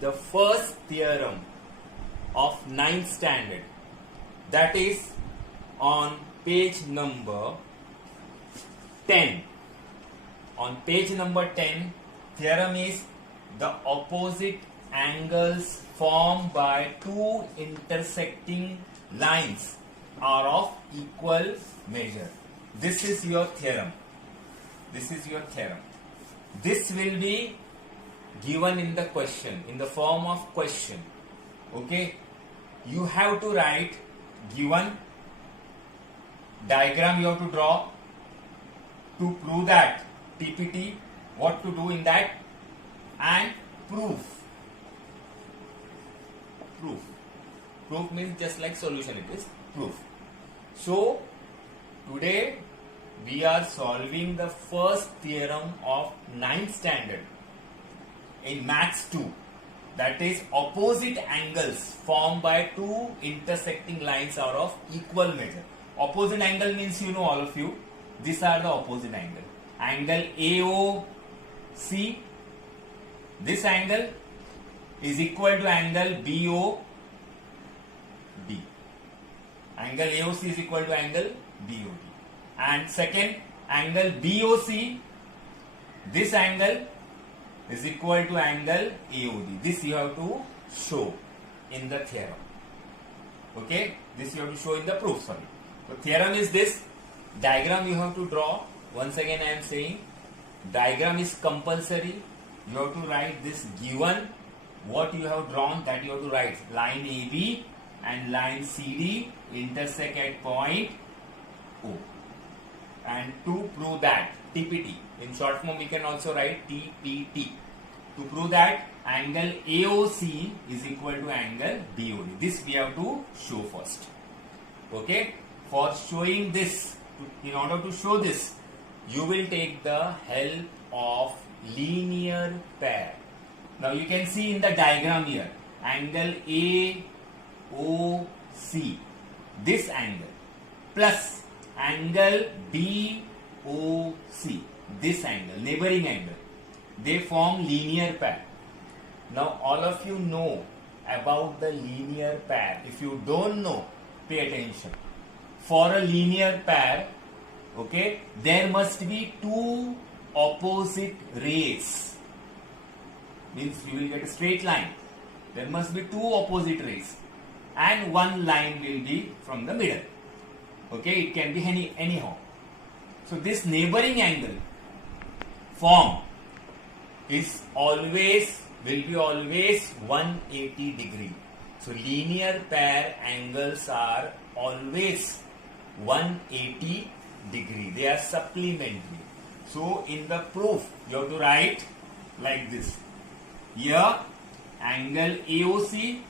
the first theorem of 9th standard, that is on page number 10. On page number 10, theorem is the opposite angles formed by two intersecting lines are of equal measure. This is your theorem. This is your theorem. This will be given in the question, in the form of question. Okay? You have to write given diagram, you have to draw to prove that PPT, what to do in that, and proof. Proof means just like solution, it is proof. So today we are solving the first theorem of 9th standard in Maths 2, that is opposite angles formed by two intersecting lines are of equal measure. Opposite angle means, you know, all of you, these are the opposite angle. Angle AOC, this angle is equal to angle BOD. Angle AOC is equal to angle BOD. And second, angle BOC, this angle is equal to angle AOD. This you have to show in the theorem. Okay? This you have to show in the proof, sorry. So theorem is this. Diagram you have to draw. Once again I am saying, diagram is compulsory. You have to write this given. What you have drawn, that you have to write. Line AB and line CD intersect at point O. And to prove that, TPT. In short form we can also write TPT. To prove that angle AOC is equal to angle BOD. This we have to show first. Okay? For showing this, in order to show this, you will take the help of linear pair. Now you can see in the diagram here, angle AOC, this angle, plus angle BOC, this angle, neighboring angle, they form linear pair. Now all of you know about the linear pair. If you don't know, pay attention. For a linear pair, okay, there must be two opposite rays. Means you will get a straight line. There must be two opposite rays, and one line will be from the middle. Okay, it can be anyhow. So this neighboring angle form is will be always 180 degree. So linear pair angles are always 180 degree. They are supplementary. So in the proof you have to write like this. Here angle AOC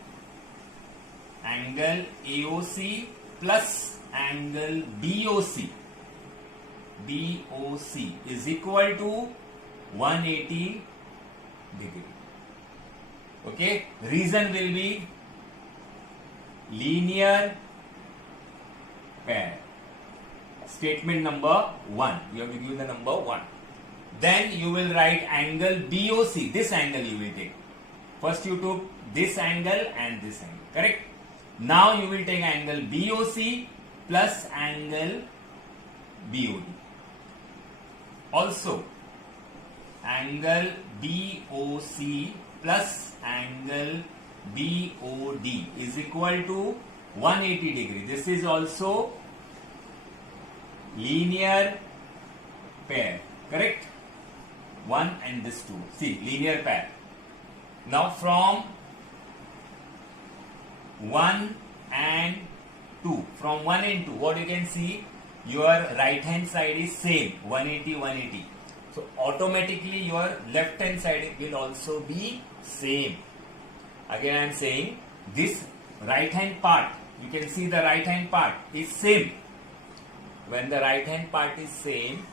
plus angle BOC is equal to 180 degree. Okay, reason will be linear pair. Statement number 1. You have to give the number 1. Then you will write angle BOC. This angle you will take. First you took this angle and this angle. Correct? Now you will take angle BOC plus angle BOD. Also, angle BOC plus angle BOD is equal to 180 degree. This is also linear pair. Correct? 1 and this 2. See, linear pair. Now from 1 and 2. From 1 and 2, what you can see, your right hand side is same, 180. So automatically your left hand side will also be same. Again I am saying, this right hand part, you can see the right hand part is same. When the right hand part is same,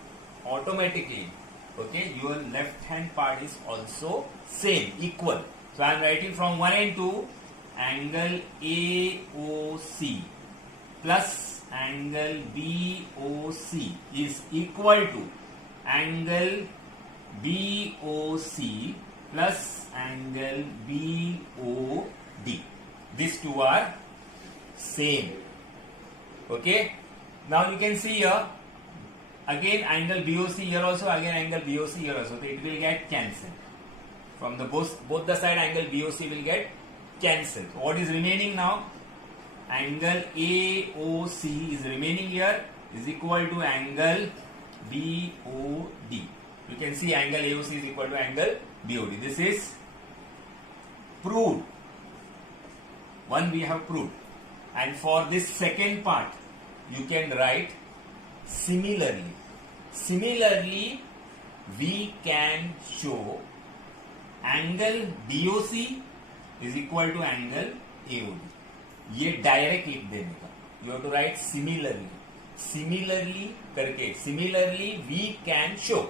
automatically, okay, your left hand part is also same, equal. So I am writing from 1 and 2, angle AOC plus angle BOC is equal to angle BOC plus angle BOD. These two are same. Okay. Now you can see here again angle BOC here also, again angle BOC here also. So it will get cancelled. From the both the side angle BOC will get cancelled. What is remaining now? Angle AOC is remaining here, is equal to angle BOD. You can see angle AOC is equal to angle BOD. This is proved. One we have proved. And for this second part, you can write similarly. Similarly, we can show angle DOC is equal to angle AOD. ये direct लिख देने का. You have to write similarly. Similarly करके. Similarly we can show.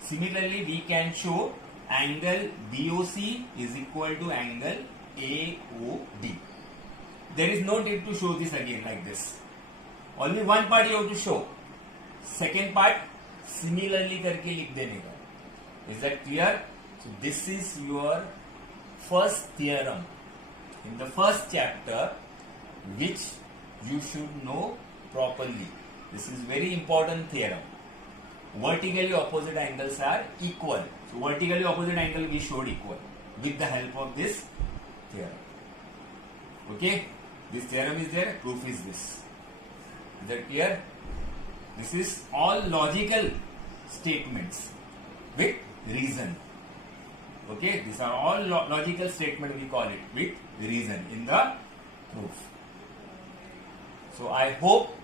Similarly we can show angle BOC is equal to angle AOD. There is no need to show this again like this. Only one part you have to show. Second part similarly करके लिख देने का. Is that clear? So this is your first theorem in the first chapter, which you should know properly. This is very important theorem. Vertically opposite angles are equal. So vertically opposite angle we showed equal with the help of this theorem. Okay, this theorem is there, proof is this. Is that clear? This is all logical statements with reason. Okay, these are all logical statements, we call it, with reason in the proof. So I hope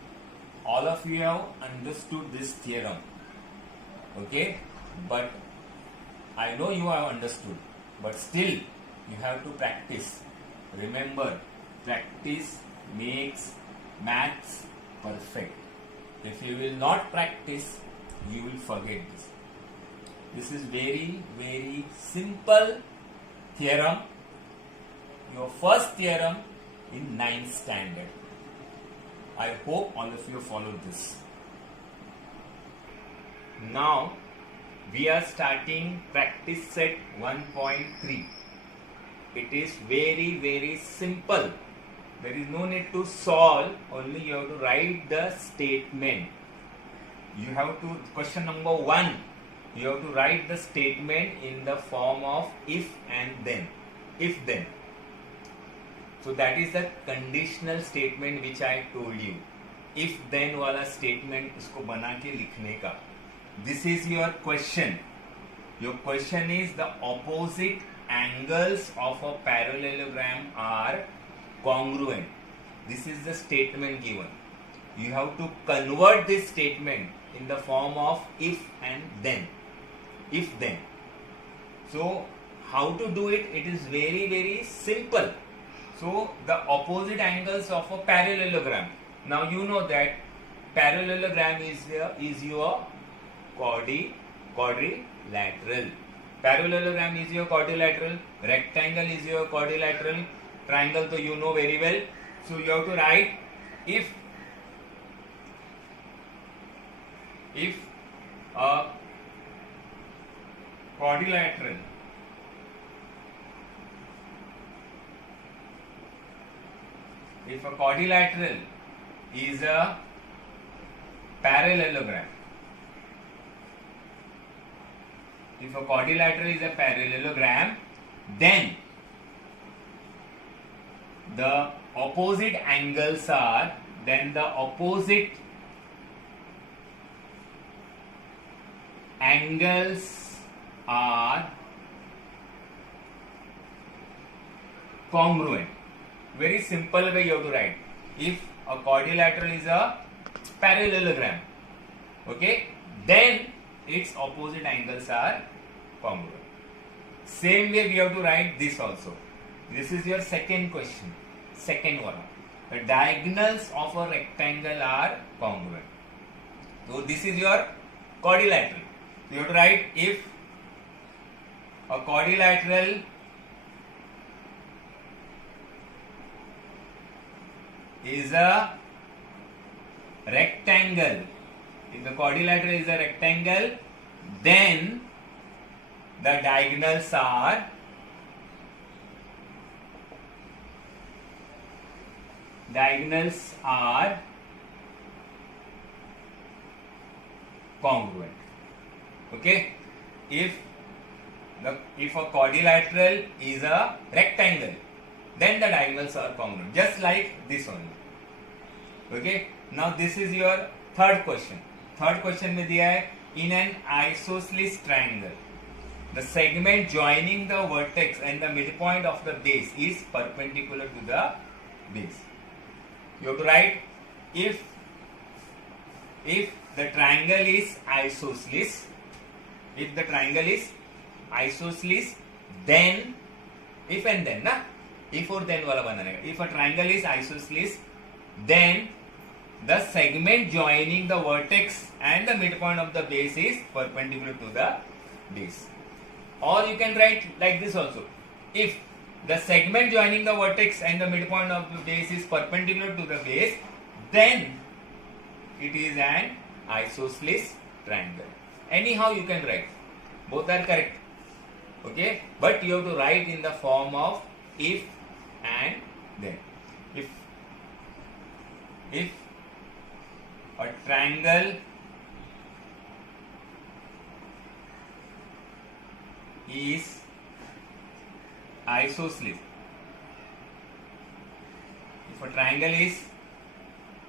all of you have understood this theorem. Okay, but I know you have understood, but still you have to practice. Remember, practice makes maths perfect. If you will not practice, you will forget this. This is very, very simple theorem. Your first theorem in 9th standard. I hope all of you followed this. Now, we are starting practice set 1.3. It is very, very simple. There is no need to solve, only you have to write the statement. You have to, question number 1, you have to write the statement in the form of if and then. If then. So that is the conditional statement which I told you. If then वाला statement इसको बना के लिखने का. This is your question. Your question is the opposite angles of a parallelogram are congruent. This is the statement given. You have to convert this statement in the form of if and then. If then. So how to do it? It is very, very simple. So the opposite angles of a parallelogram. Now you know that parallelogram is your quadrilateral. Parallelogram is your quadrilateral. Rectangle is your quadrilateral. Triangle, so you know very well. So you have to write if a quadrilateral is a parallelogram. If a quadrilateral is a parallelogram, then the opposite angles are, congruent. Very simple way you have to write. If a quadrilateral is a parallelogram, okay, then its opposite angles are congruent. Same way we have to write this also. This is your second question. Second one. The diagonals of a rectangle are congruent. So this is your quadrilateral. You have to write if a quadrilateral is a rectangle, if the quadrilateral is a rectangle, then the diagonals are congruent. Okay, if a quadrilateral is a rectangle, then the diagonals are congruent, just like this only. Okay, now this is your third question. Third question में दिया है, in an isosceles triangle the segment joining the vertex and the midpoint of the base is perpendicular to the base. You have to write if the triangle is isosceles, then if and then ना, if और then वाला बनाना है. If a triangle is isosceles, then the segment joining the vertex and the midpoint of the base is perpendicular to the base. Or you can write like this also. If the segment joining the vertex and the midpoint of the base is perpendicular to the base, then it is an isosceles triangle. Anyhow you can write. Both are correct. Okay? But you have to write in the form of if and then. If a triangle is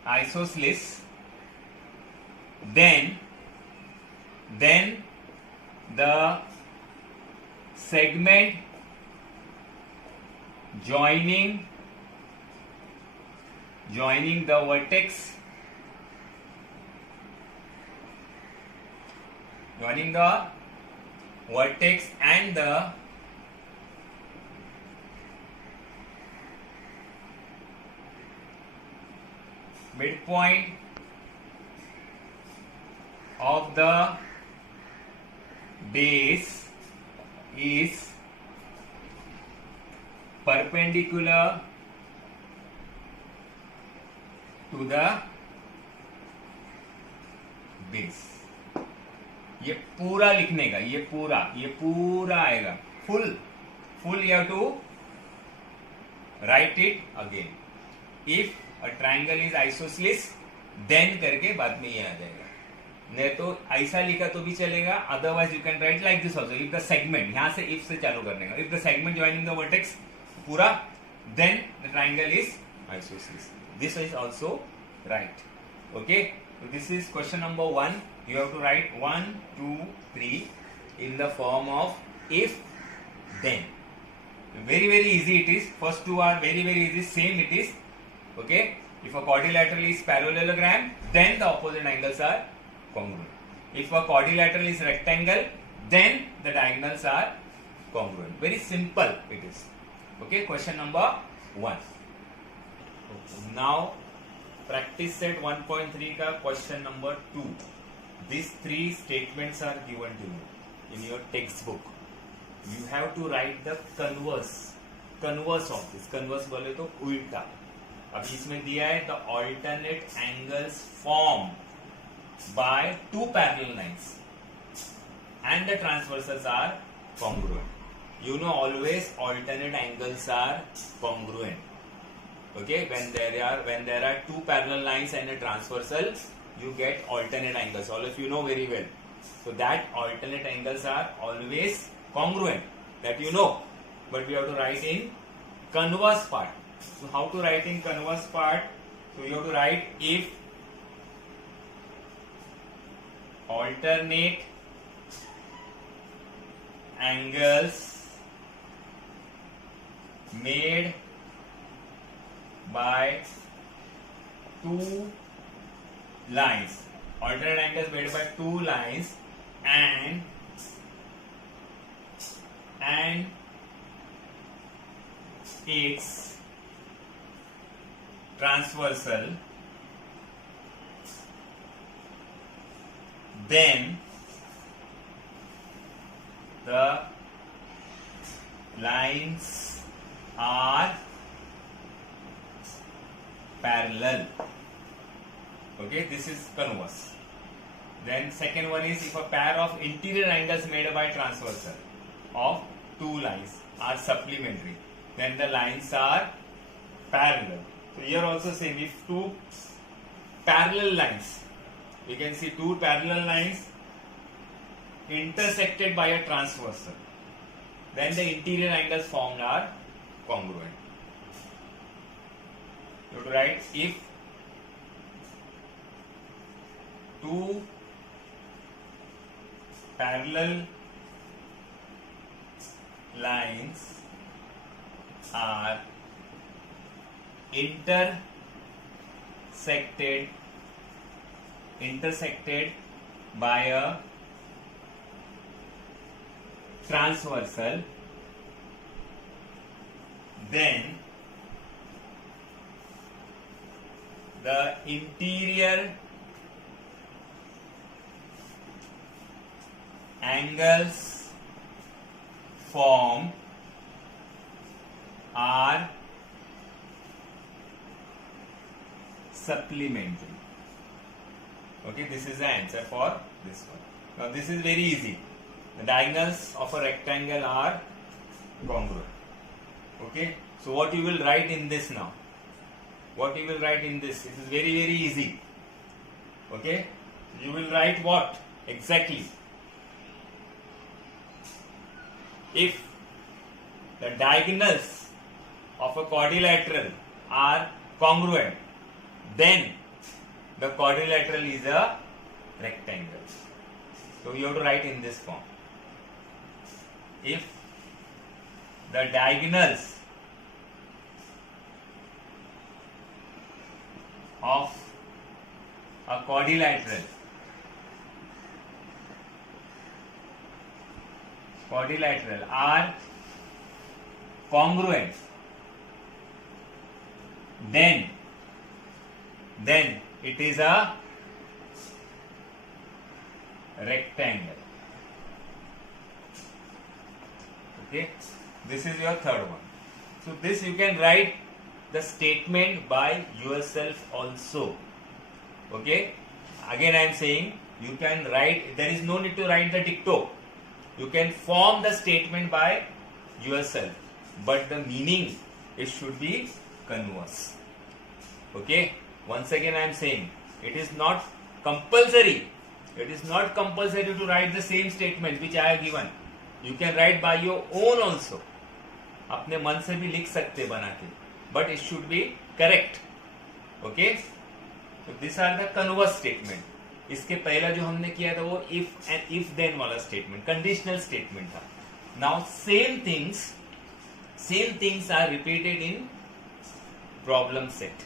isosceles, then the segment joining the vertex and the midpoint of the base is perpendicular to the base. ये पूरा लिखने का, ये पूरा आएगा, full you have to write it again. If a triangle is isosceles, then करके बाद में ये आ जाएगा. नहीं तो ऐसा लिखा तो भी चलेगा, otherwise you can write like this also. If the segment, यहां से इफ से चालू करने का, if the segment joining the vertex पूरा, then the triangle is isosceles. This is also right. Okay, so this is question number 1. You have to write 1, 2, 3 in the form of if then. Very easy it is. First two are very easy, same it is. Okay, if a quadrilateral is parallelogram, then the opposite angles are congruent. If a quadrilateral is rectangle, then the diagonals are congruent. Very simple it is. Okay, question number 1. Now practice set 1.3 का question number 2. These 3 statements are given to you in your textbook. You have to write the converse of this. Converse बोले तो उल्टा. अभी इसमें दिया है the alternate angles formed by 2 parallel lines and the transversals are congruent. You know always alternate angles are congruent. Okay, when there are 2 parallel lines and a transversal, you get alternate angles. All of you know very well. So that alternate angles are always congruent. That you know. But we have to write in converse part. So how to write in converse part? So you have to write if alternate angles made by 2 lines, alternate angles made by 2 lines and its transversal, then the lines are parallel. Okay, this is converse. Then second one is if a pair of interior angles made by transversal. of two lines are supplementary, then the lines are parallel. So here also same, if two parallel lines, we can see two parallel lines intersected by a transversal, then the interior angles formed are congruent. You have to write if two parallel lines are intersected by a transversal, then the interior angles formed are supplementary. Okay, this is the answer for this one. Now this is very easy. The diagonals of a rectangle are congruent. Okay, so what you will write in this now? What you will write in this? This is very easy. Okay, you will write what exactly? If the diagonals of a quadrilateral are congruent, then the quadrilateral is a rectangle. So you have to write in this form. If the diagonals of a quadrilateral are congruent, then it is a rectangle. Okay, this is your third one. So this you can write the statement by yourself also. Okay, again I am saying you can write, there is no need to write the dicto. You can form the statement by yourself, but the meaning, it should be converse. Okay, once again I am saying it is not compulsory. It is not compulsory to write the same statement which I have given. You can write by your own also. अपने मन से भी लिख सकते बना के, but it should be correct. Okay, so these are the converse statement. इसके पहला जो हमने किया था वो if and if then वाला statement, conditional statement था. Now same things are repeated in problem set.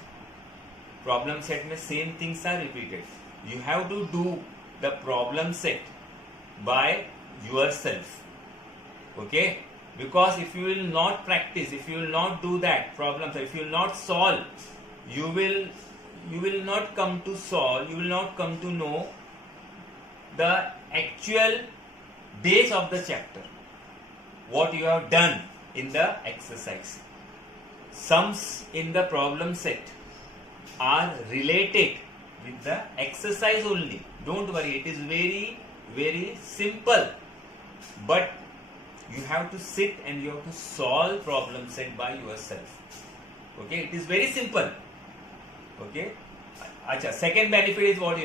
Problem set में same things are repeated. You have to do the problem set by yourself. Okay, because if you will not practice, if you will not do that problem set, if you will not solve, you will not come to solve, you will not come to know the actual base of the chapter, what you have done in the exercise. Sums in the problem set are related with the exercise only. Don't worry, it is very simple, but you have to sit and you have to solve problem set by yourself. Okay, it is very simple. Okay, acha, second benefit is what,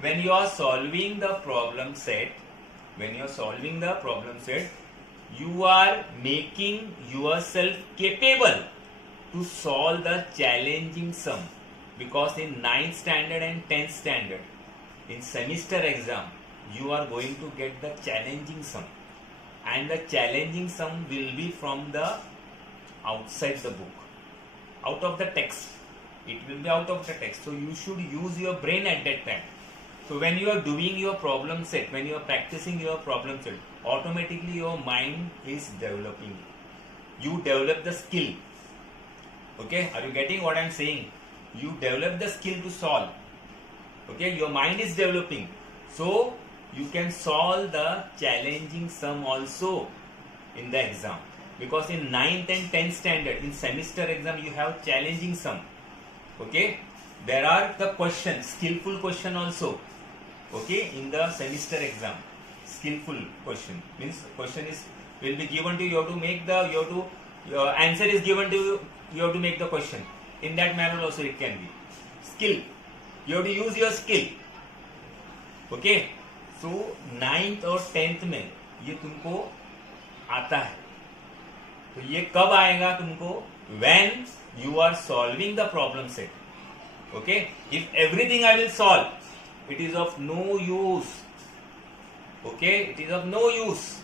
when you are solving the problem set, you are making yourself capable to solve the challenging sum, because in 9th standard and 10th standard, in semester exam, you are going to get the challenging sum, and the challenging sum will be from the outside the book, out of the text. It will be out of the text, so you should use your brain at that time. So when you are doing your problem set, when you are practicing your problem set, automatically your mind is developing. You develop the skill. Okay, are you getting what I am saying? You develop the skill to solve. Okay, your mind is developing, so you can solve the challenging sum also in the exam, because in 9th and 10th standard, in semester exam, you have challenging sum. Okay, there are the questions, skillful question also. Okay, in the semester exam, skillful question means question is will be given to you. You have to make the, you have to, your answer is given to you. You have to make the question. In that manner also it can be. Skill. You have to use your skill. Okay. So 9th और 10th में ये तुमको आता है. तो ये कब आएगा तुमको? When you are solving the problem set. Okay. If everything I will solve, it is of no use. Okay. It is of no use.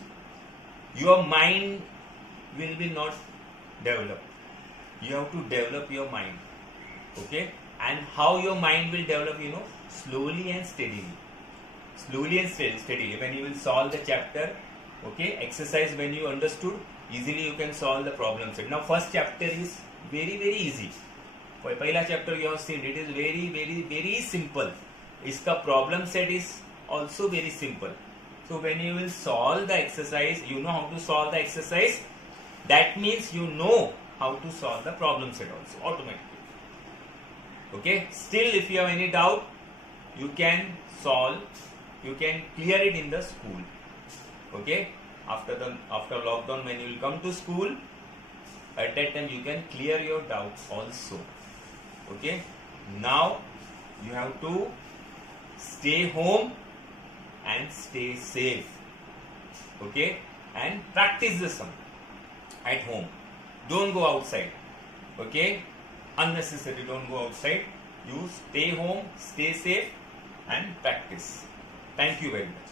Your mind will be not developed. You have to develop your mind. Okay. And how your mind will develop, you know, slowly and steadily. Slowly and steadily. When you will solve the chapter, okay, exercise when you understood, easily you can solve the problem set. Now first chapter is very easy. पहला chapter you have seen, it is very simple. इसका problem set is also very simple. So when you will solve the exercise, you know how to solve the exercise. That means you know how to solve the problem set also automatically. Okay. Still, if you have any doubt, you can solve. You can clear it in the school. Okay. After lockdown, when you will come to school, at that time you can clear your doubts also. Okay. Now you have to stay home and stay safe. Okay. And practice the sum at home. Don't go outside. Okay. Unnecessary. Don't go outside. You stay home, stay safe, and practice. Thank you very much.